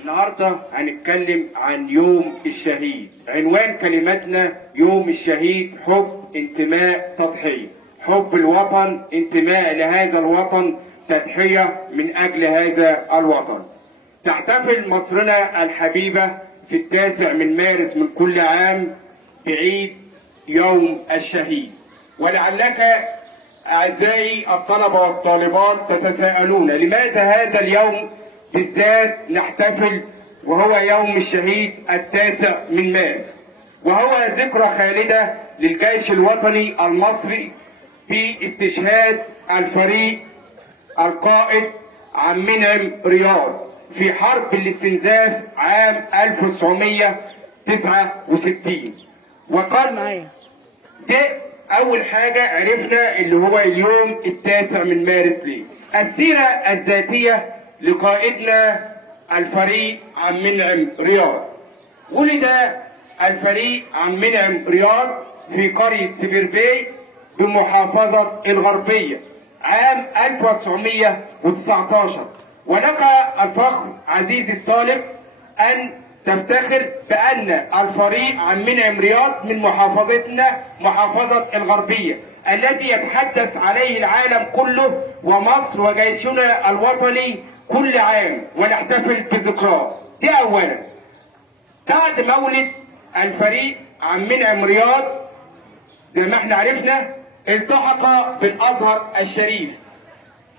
النهارده هنتكلم عن يوم الشهيد. عنوان كلمتنا يوم الشهيد: حب، انتماء، تضحية. حب الوطن، انتماء لهذا الوطن، تضحية من أجل هذا الوطن. تحتفل مصرنا الحبيبة في 9 من مارس من كل عام بعيد يوم الشهيد. ولعلك أعزائي الطلبة والطالبات تتساءلون لماذا هذا اليوم بالذات نحتفل وهو يوم الشهيد 9 من مارس، وهو ذكرى خالدة للجيش الوطني المصري في استشهاد الفريق القائد عبد المنعم رياض في حرب الاستنزاف عام 1969. وقال ده أول حاجة عرفنا اللي هو اليوم 9 من مارس ليه. السيرة الذاتية لقائدنا الفريق عبد المنعم رياض. ولد الفريق عبد المنعم رياض في قرية سبيربي بمحافظة الغربية عام 1919. ولك الفخر عزيزي الطالب أن تفتخر بأن الفريق عبد المنعم رياض من محافظتنا محافظة الغربية الذي يتحدث عليه العالم كله ومصر وجيشنا الوطني كل عام ونحتفل بذكراه. دي أولا. بعد مولد الفريق عبد المنعم رياض زي ما احنا عرفنا التحق بالأزهر الشريف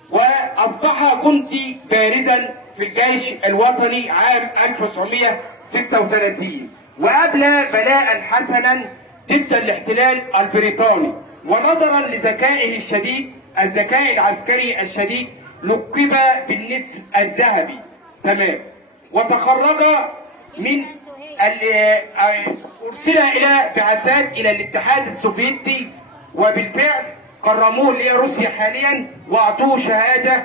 وأصبح جندي بارزا في الجيش الوطني عام 1936، وأبلى بلاء حسنا ضد الاحتلال البريطاني. ونظرا لذكائه الشديد، الذكاء العسكري الشديد، لقب بالنسر الذهبي. تمام. وتخرج من أرسل إلى بعثات إلى الاتحاد السوفيتي، وبالفعل كرموه لروسيا حاليا واعطوه شهاده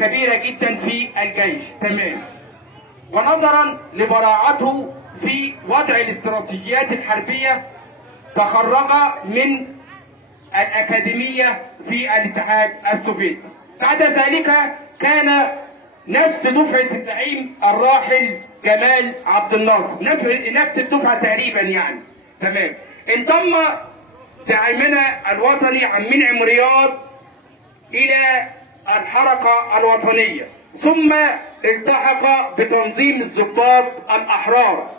كبيره جدا في الجيش. تمام. ونظرا لبراعته في وضع الاستراتيجيات الحربيه تخرج من الاكاديميه في الاتحاد السوفيتي. بعد ذلك كان نفس دفعه الزعيم الراحل جمال عبد الناصر، نفس الدفعه تقريبا يعني. تمام. انضم زعيمنا الوطني عبد المنعم رياض إلى الحركة الوطنية، ثم التحق بتنظيم الضباط الأحرار،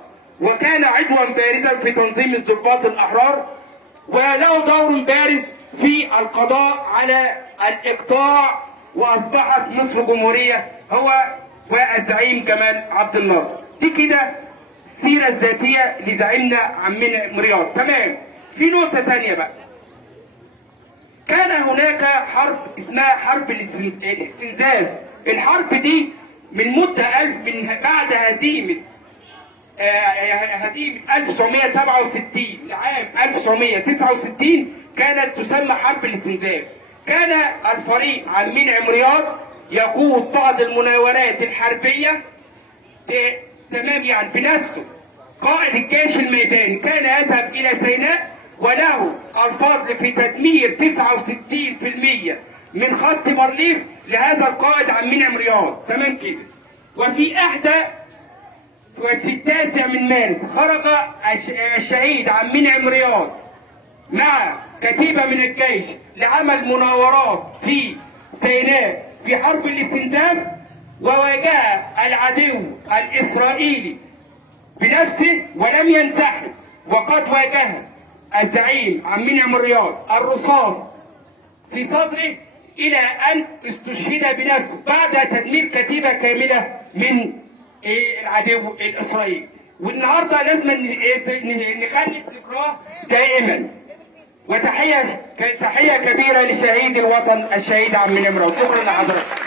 وكان عضوا بارزا في تنظيم الضباط الأحرار، وله دور بارز في القضاء على الإقطاع، وأصبحت مصر جمهورية هو والزعيم جمال عبد الناصر. دي كده السيرة الذاتية لزعيمنا عبد المنعم رياض. تمام. في نقطة تانية بقى. كان هناك حرب اسمها حرب الاستنزاف. الحرب دي من مدة من بعد هزيمة 1967 لعام 1969 كانت تسمى حرب الاستنزاف. كان الفريق عبد المنعم رياض يقود بعض المناورات الحربية تمام يعني بنفسه. قائد الجيش الميداني كان يذهب إلى سيناء وله الفضل في تدمير 69% من خط بارليف لهذا القائد عبد المنعم رياض. تمام كده. وفي 9 من مارس خرج الشهيد عبد المنعم رياض مع كتيبة من الجيش لعمل مناورات في سيناء في حرب الاستنزاف، وواجه العدو الإسرائيلي بنفسه ولم ينسحب. وقد واجه الزعيم عبد المنعم رياض الرصاص في صدره إلى أن استشهد بنفسه بعد تدمير كتيبة كاملة من العدو الإسرائيلي. والنهارده لازم نخلي ذكراه دائما. وتحية كبيرة لشهيد الوطن الشهيد عبد المنعم رياض. شكرا لحضرتك.